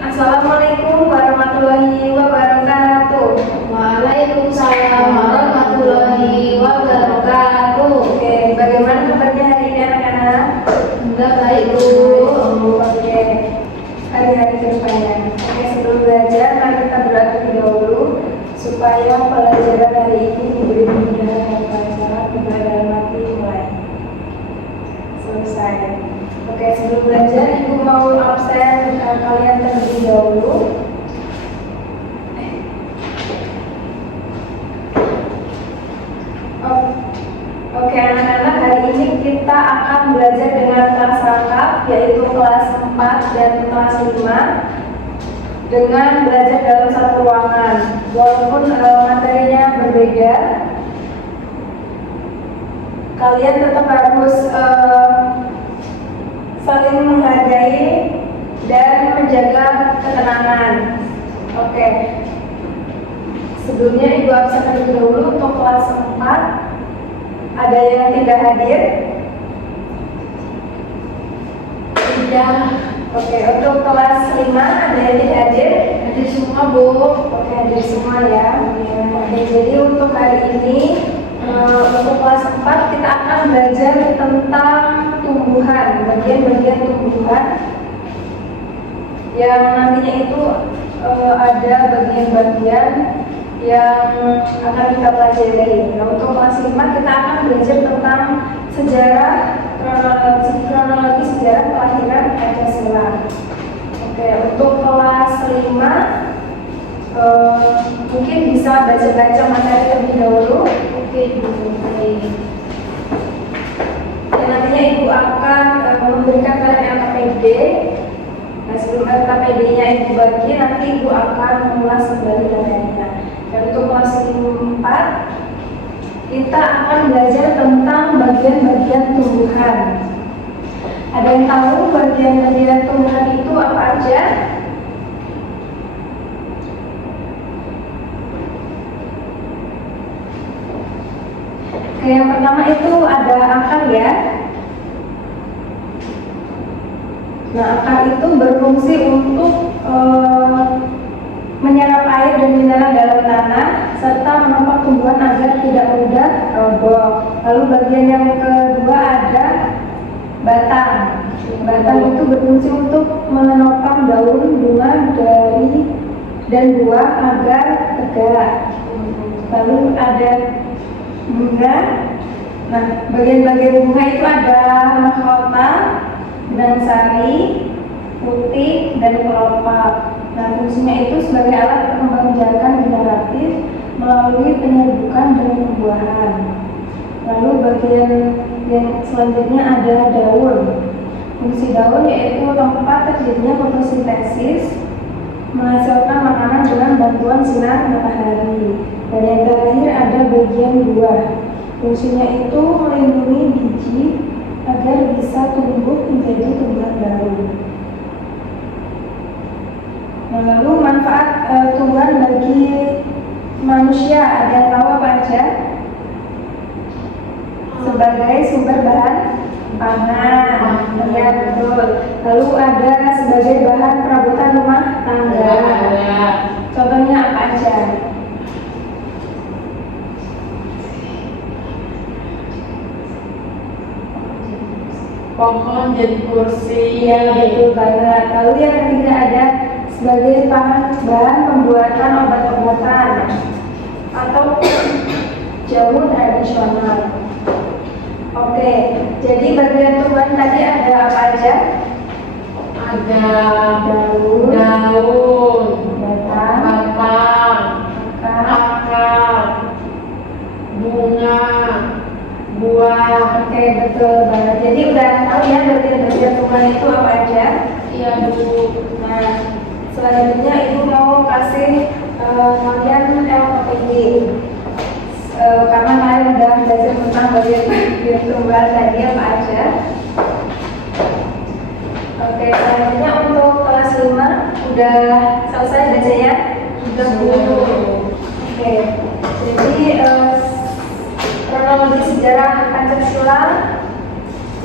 Assalamualaikum warahmatullahi wabarakatuh. Waalaikumsalam warahmatullahi wabarakatuh. Oke, bagaimana kabarnya hari ini anak-anak? Enggak baik Bu. Oke, hari-hari kedepannya. Oke, sebelum belajar, mari kita berdoa terlebih dahulu supaya pelajaran hari ini diberi kemudahan dan kelancaran hingga dalam hati mulai selesai. Oke, sebelum belajar, Ibu mau absen kalian terlebih dahulu. Oke anak-anak, hari ini kita akan belajar dengan kelas lengkap, yaitu kelas 4 dan kelas 5, dengan belajar dalam satu ruangan. Walaupun materinya berbeda, kalian tetap harus saling menghargai dan menjaga ketenangan. Oke, sebelumnya Ibu absen terlebih dahulu untuk kelas 4. Ada yang tidak hadir? Tidak. Oke, untuk kelas 5 ada yang tidak hadir? Hadir semua Bu. Oke, hadir semua ya. Oke, jadi untuk hari ini untuk kelas 4 kita akan belajar tentang tumbuhan, bagian-bagian tumbuhan yang nantinya itu ada bagian-bagian yang akan kita pelajari. Nah, untuk kelas 5 kita akan belajar tentang sejarah, kronologi sejarah kelahiran Pancasila. Oke, untuk kelas 5 mungkin bisa baca-baca materi terlebih dahulu. Oke Bu. Baik. Dan nantinya Ibu akan memberikan kalian LKPD. Nah, sebelum LKPD-nya Ibu bagi, nanti Ibu akan mengulas kembali materinya. Dan untuk kelas 4 kita akan belajar tentang bagian-bagian tumbuhan. Ada yang tahu bagian-bagian tumbuhan itu apa aja? Oke, yang pertama itu ada akar ya. Nah, akar itu berfungsi untuk menyerap air dan mineral dalam tanah serta menopang tumbuhan agar tidak mudah roboh. Lalu bagian yang kedua ada batang. Batang itu berfungsi untuk menopang daun, bunga dan buah agar tegak. Lalu ada bunga. Nah, bagian-bagian bunga itu ada mahkota, benang sari, putih, dan kelopak. Nah, fungsinya itu sebagai alat perkembangbiakan generatif melalui penyerbukan dan pembuahan. Lalu bagian yang selanjutnya ada daun. Fungsi daun yaitu tempat terjadinya fotosintesis, menghasilkan makanan dengan bantuan sinar matahari. Dan yang terakhir ada bagian buah. Fungsinya itu melindungi biji agar bisa tumbuh menjadi tumbuhan baru. Nah, lalu manfaat tumbuhan bagi manusia, ada yang tahu apa aja? Sebagai sumber bahan pangan, ya betul. Lalu ada sebagai bahan perabotan rumah tangga. Contohnya apa aja? Pohon jadi kursi. Iya betul banget. Lalu yang ketiga ada sebagai bahan pembuatan obat-obatan atau jamu tradisional. Oke, jadi bagian tumbuhan tadi ada apa aja? Ada Daun, batang, akar, bunga, buah. Oke, betul banget. Jadi udah tahu ya bagian-bagian tumbuhan itu apa aja? Iya Bu. Nah, selanjutnya Ibu mau kasih kalian LKPD. Karena kalian udah belajar tentang bagian tumbuhan tadi apa aja. Oke, selanjutnya untuk kelas 5 udah selesai bacanya? Sudah Bu. Oke, jadi kronologi sejarah Pancasila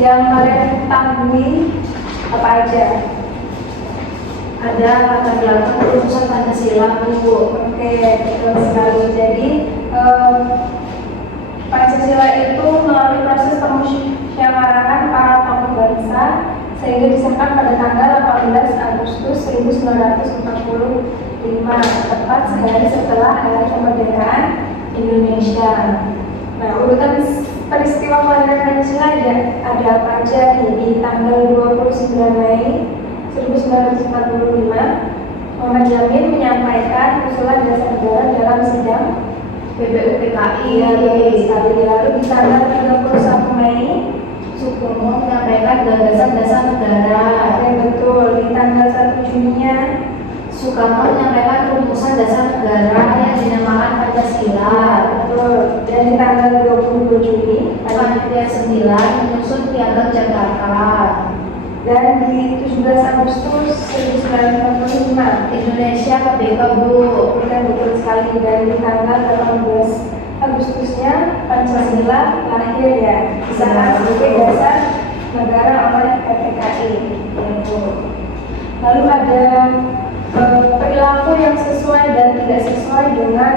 yang kalian ketahui apa aja? Ada latar belakang rumusan Pancasila, Bu. Oke, betul sekali. Jadi Pancasila itu melalui proses permusyawaratan para tokoh bangsa sehingga disahkan pada tanggal 18 Agustus 1945, tepat sehari setelah hari kemerdekaan Indonesia. Nah, urutan peristiwa kelahiran Pancasila ada apa aja nih? Di tanggal 29 Mei 1945, Muhammad Jamil menyampaikan usulan dasar negara dalam sidang PBUPKI. sekali. Lalu di tanggal 31 Mei Soekarno menyampaikan gagasan dasar negara. Oke, betul. Di tanggal 1 Juninya Soekarno menyampaikan rumusan dasar negara yang dinamakan Pancasila. betul. Dan di tanggal 22 Juni Panitia 9 menyusun Piagam Jakarta. dan di 17 Agustus 1945 Indonesia merdeka, Bu. bukan betul sekali. Dan di tanggal 18 Agustusnya Pancasila lahir ya, disahkan sebagai dasar negara oleh PPKI. Lalu ada perilaku yang sesuai dan tidak sesuai dengan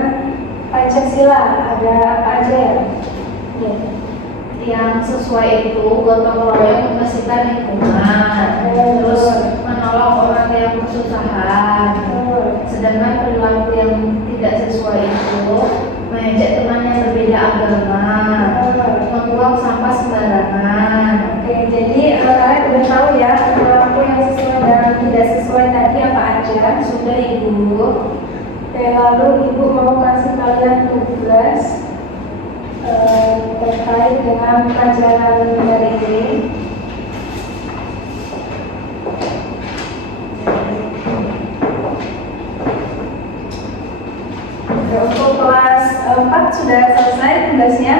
Pancasila. Ada apa aja ya? Yang sesuai itu gotong royong membersihkan lingkungan, terus menolong orang yang kesusahan. Sedangkan perilaku yang tidak sesuai itu mengejek teman yang berbeda agama, membuang sampah sembarangan. Oke, jadi kalian udah tahu ya perilaku yang sesuai dan tidak sesuai tadi apa aja? Sudah, Ibu. Oke, lalu Ibu mau kasih kalian tugas terkait dengan pelajaran hari ini. Oke, untuk kelas 4 sudah selesai tugasnya?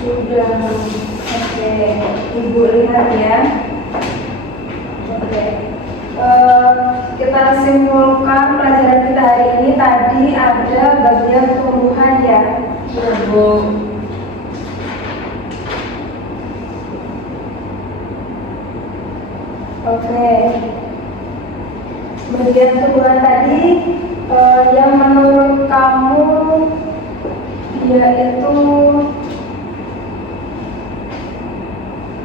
Sudah. Oke, Ibu lihat ya. Oke, kita simpulkan pelajaran kita hari ini. Tadi ada bagian tumbuhan ya. Sudah, Bu. Oke, bagian tumbuhan tadi yang menurut kamu yaitu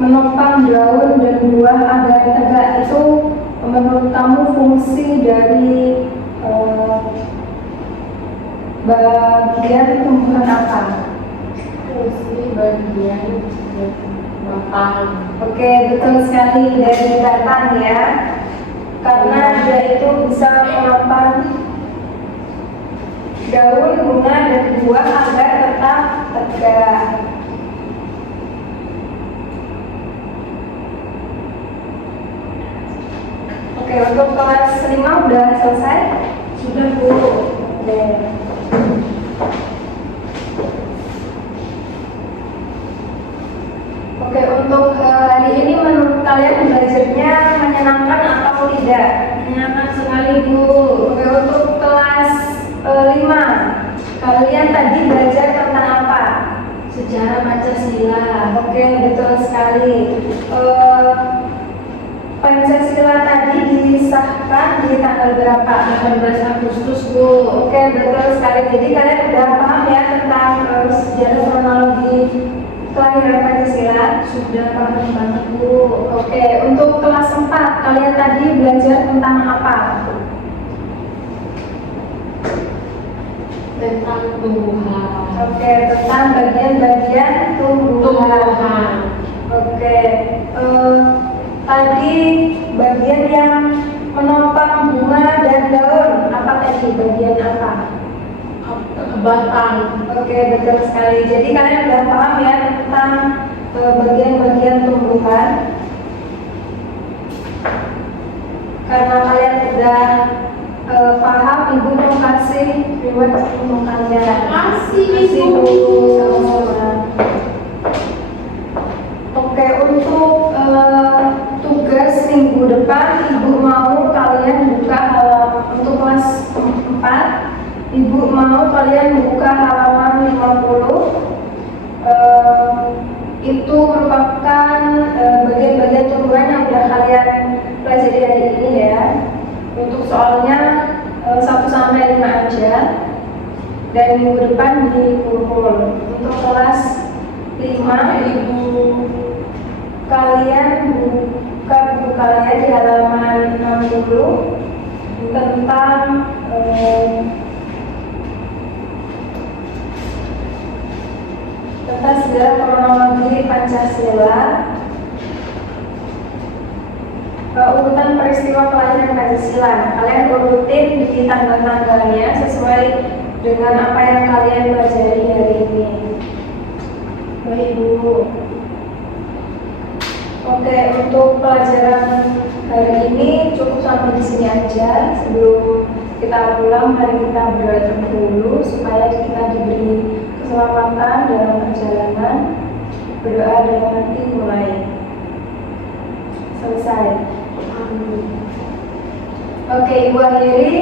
menopang daun dan buah agar tegak, itu menurut kamu fungsi dari bagian tumbuhan apa? Fungsi bagian batang. Oke, betul sekali, dari batang ya, karena dia itu bisa menopang daun, bunga, dan buah agar tetap tegak. Oke, untuk kelas 5 udah selesai? Sudah, Bu. Oke. Oke, untuk hari ini menurut kalian belajarnya menyenangkan atau tidak? Menyenangkan sekali, Bu. Oke, untuk kelas 5, kalian tadi belajar tentang apa? Sejarah Pancasila. Oke, betul sekali. Pancasila tadi disahkan di tanggal berapa? 18 Agustus, Bu. Oke, betul sekali. Jadi kalian udah paham ya tentang sejarah kronologi kelahiran Pancasila? Sudah paham banget, Bu. Oke, untuk kelas 4, kalian tadi belajar tentang apa? Tentang tumbuhan. Oke, tentang bagian-bagian tumbuhan. Oke, tadi bagian yang menopang bunga dan daun, apa tadi? Bagian apa? Batang. Oke, betul sekali. Jadi kalian udah paham ya tentang bagian-bagian tumbuhan. Karena kalian udah paham, Ibu mau kasih reward untuk kalian. Makasih, Ibu. Ibu. Sama-sama. Oke, untuk tugas minggu depan, Ibu mau kalian buka untuk kelas 4, Ibu mau kalian buka halaman 50. Itu merupakan bagian-bagian tumbuhan yang sudah kalian pelajari hari ini ya. soalnya 1 sampai 5 aja, dan minggu depan dikumpul. Untuk kelas 5, ibu kalian buka buku kalian di halaman 60 tentang sejarah kronologi Pancasila. Urutan peristiwa kelahiran Pancasila, kalian urutin di tanggal-tanggalnya sesuai dengan apa yang kalian pelajari hari ini. Baik Bu. Oke, untuk pelajaran hari ini cukup sampai di sini aja. Sebelum kita pulang, mari kita berdoa terlebih dahulu supaya kita diberi keselamatan dalam perjalanan. Berdoa dalam hati mulai. Selesai. Oke, Ibu akhiri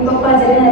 untuk pelajaran hari